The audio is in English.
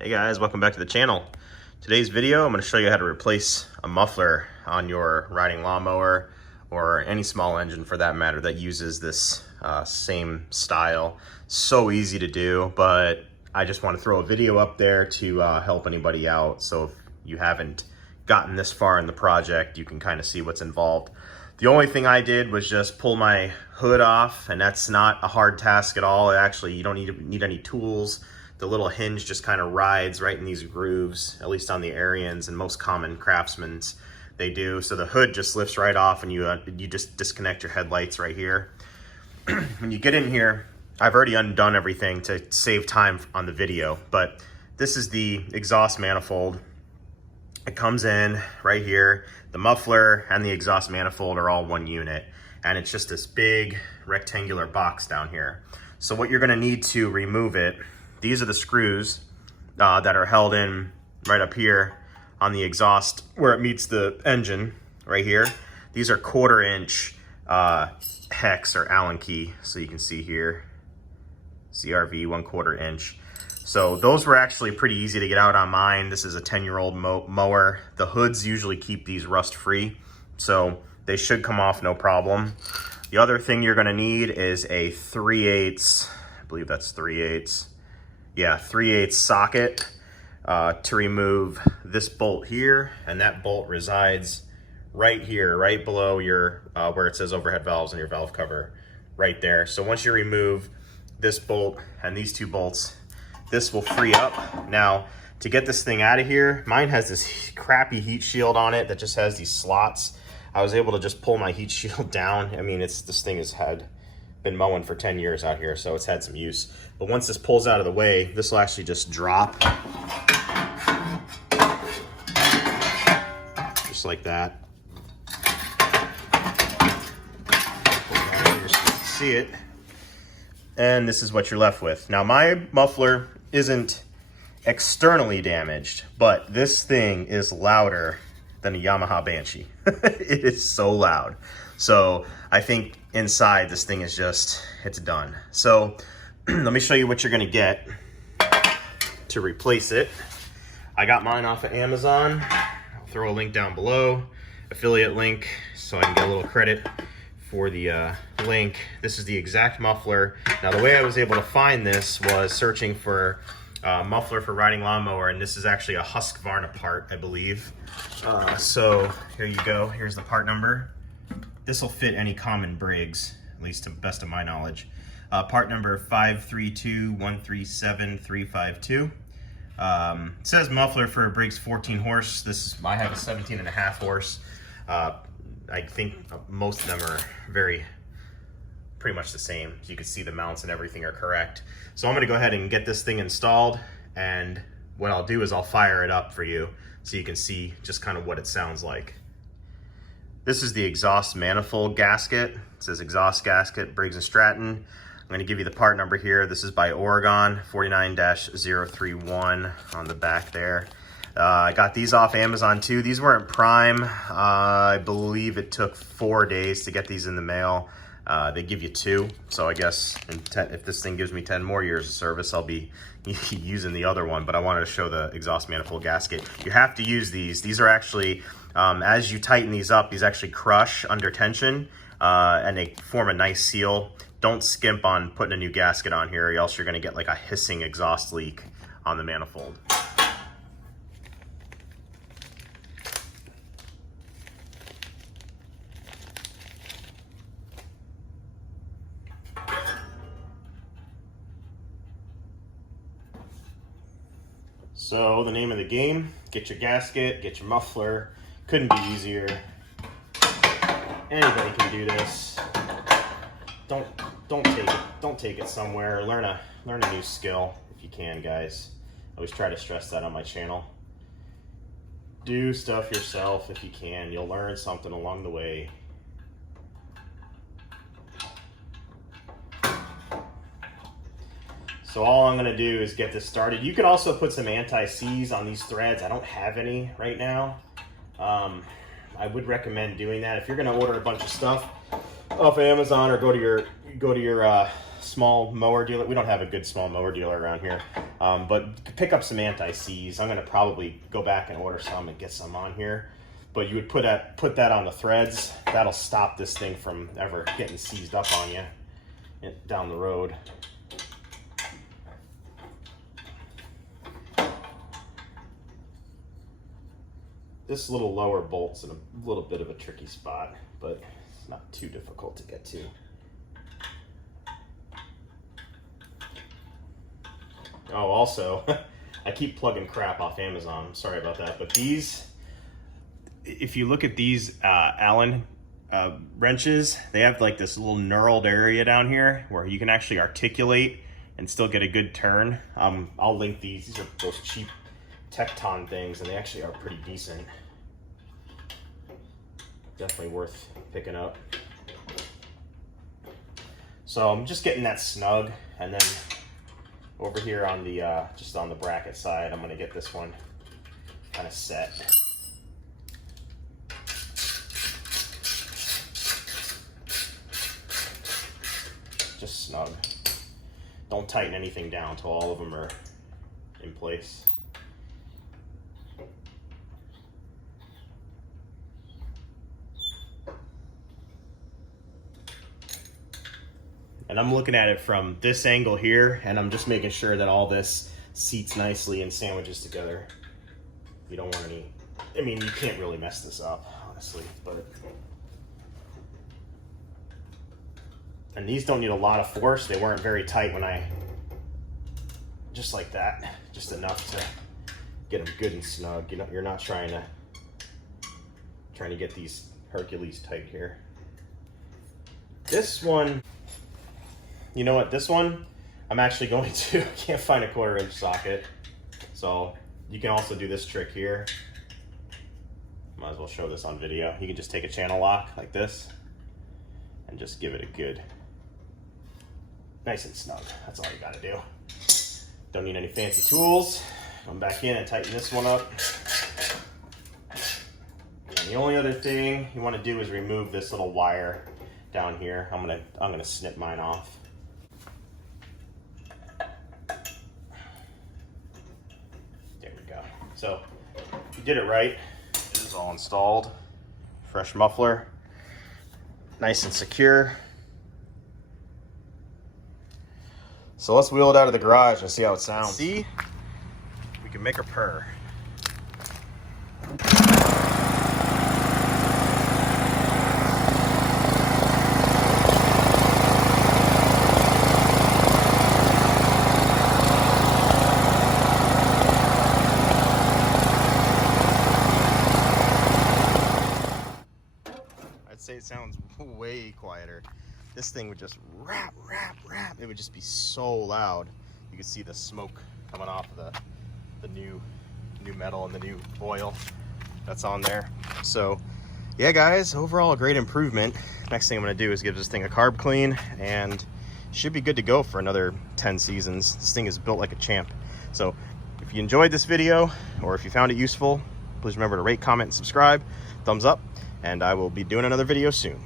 Hey guys, welcome back to the channel. Today's video, I'm going to show you how to replace a muffler on your riding lawnmower or any small engine for that matter that uses this same style. So easy to do, but I just want to throw a video up there to help anybody out. So if you haven't gotten this far in the project, you can kind of see what's involved. The only thing I did was just pull my hood off, and that's not a hard task at all. Actually, you don't need any tools. The little hinge just kind of rides right in these grooves, at least on the Ariens and most common Craftsmans, they do. So the hood just lifts right off, and you just disconnect your headlights right here. When you get in here, I've already undone everything to save time on the video, but this is the exhaust manifold. It comes in right here. The muffler and the exhaust manifold are all one unit, and it's just this big rectangular box down here. So what you're gonna need to remove it, these are the screws that are held in right up here on the exhaust where it meets the engine right here. These are 1/4 inch hex or Allen key. So you can see here, CRV 1/4 inch. So those were actually pretty easy to get out on mine. This is a 10-year-old mower. The hoods usually keep these rust free, so they should come off no problem. The other thing you're gonna need is a 3/8, I believe that's 3/8. Yeah, 3/8 socket to remove this bolt here, and that bolt resides right here, right below your where it says overhead valves and your valve cover, right there. So once you remove this bolt and these two bolts, this will free up. Now, to get this thing out of here, mine has this crappy heat shield on it that just has these slots. I was able to just pull my heat shield down. I mean, this thing has been mowing for 10 years out here, so it's had some use. But once this pulls out of the way, this will actually just drop. Just like that. Pull it out here so you can see it. And this is what you're left with. Now, my muffler isn't externally damaged, but this thing is louder than a Yamaha Banshee. It is so loud. So I think inside this thing is just, it's done. So let me show you what you're gonna get to replace it. I got mine off of Amazon. I'll throw a link down below, affiliate link, so I can get a little credit for the link. This is the exact muffler. Now the way I was able to find this was searching for muffler for riding lawnmower, and this is actually a Husqvarna part, I believe. So here you go, here's the part number. This will fit any common Briggs, at least to the best of my knowledge. Part number 532137352. It says muffler for a Briggs 14 horse. I have a 17.5 horse. I think most of them are pretty much the same. You can see the mounts and everything are correct. So I'm gonna go ahead and get this thing installed, and what I'll do is I'll fire it up for you so you can see just kind of what it sounds like. This is the exhaust manifold gasket. It says exhaust gasket, Briggs Stratton. I'm gonna give you the part number here. This is by Oregon, 49-031 on the back there. I got these off Amazon too. These weren't prime. I believe it took 4 days to get these in the mail. They give you 2, so I guess if this thing gives me 10 more years of service, I'll be using the other one, but I wanted to show the exhaust manifold gasket. You have to use these. These are actually, as you tighten these up, these actually crush under tension, and they form a nice seal. Don't skimp on putting a new gasket on here, or else you're gonna get like a hissing exhaust leak on the manifold. So the name of the game, get your gasket, get your muffler. Couldn't be easier. Anybody can do this. Don't take it somewhere. Learn a new skill if you can, guys. I always try to stress that on my channel. Do stuff yourself if you can. You'll learn something along the way. So all I'm gonna do is get this started. You can also put some anti-seize on these threads. I don't have any right now. I would recommend doing that. If you're gonna order a bunch of stuff, off Amazon, or go to your small mower dealer. We don't have a good small mower dealer around here, but pick up some anti-seize. I'm gonna probably go back and order some and get some on here. But you would put that on the threads. That'll stop this thing from ever getting seized up on you down the road. This little lower bolt's in a little bit of a tricky spot, but it's not too difficult to get to. Oh, also, I keep plugging crap off Amazon. I'm sorry about that, but these, if you look at these Allen wrenches, they have like this little knurled area down here where you can actually articulate and still get a good turn. I'll link these. These are those cheap Tecton things, and they actually are pretty decent. Definitely worth picking up. So I'm just getting that snug, and then over here on the just on the bracket side, I'm going to get this one kind of set. Just snug. Don't tighten anything down until all of them are in place. And I'm looking at it from this angle here, and I'm just making sure that all this seats nicely and sandwiches together. You don't want any, I mean, you can't really mess this up, honestly, but. And these don't need a lot of force. They weren't very tight when just like that, just enough to get them good and snug. You know, you're not trying to get these Hercules tight here. This one, you know what, this one, I'm actually going to, can't find a 1/4 inch socket. So you can also do this trick here. Might as well show this on video. You can just take a channel lock like this and just give it a good, nice and snug. That's all you gotta do. Don't need any fancy tools. Come back in and tighten this one up. And the only other thing you wanna do is remove this little wire down here. I'm gonna snip mine off. There we go. So you did it right. It is all installed. Fresh muffler, nice and secure. So let's wheel it out of the garage and see how it sounds. See, we can make her purr. I'd say it sounds way quieter. This thing would just rap, rap, rap. It would just be so loud. You could see the smoke coming off of the new metal and the new oil that's on there. So yeah, guys, overall a great improvement. Next thing I'm gonna do is give this thing a carb clean, and should be good to go for another 10 seasons. This thing is built like a champ. So if you enjoyed this video, or if you found it useful, please remember to rate, comment, and subscribe. Thumbs up, and I will be doing another video soon.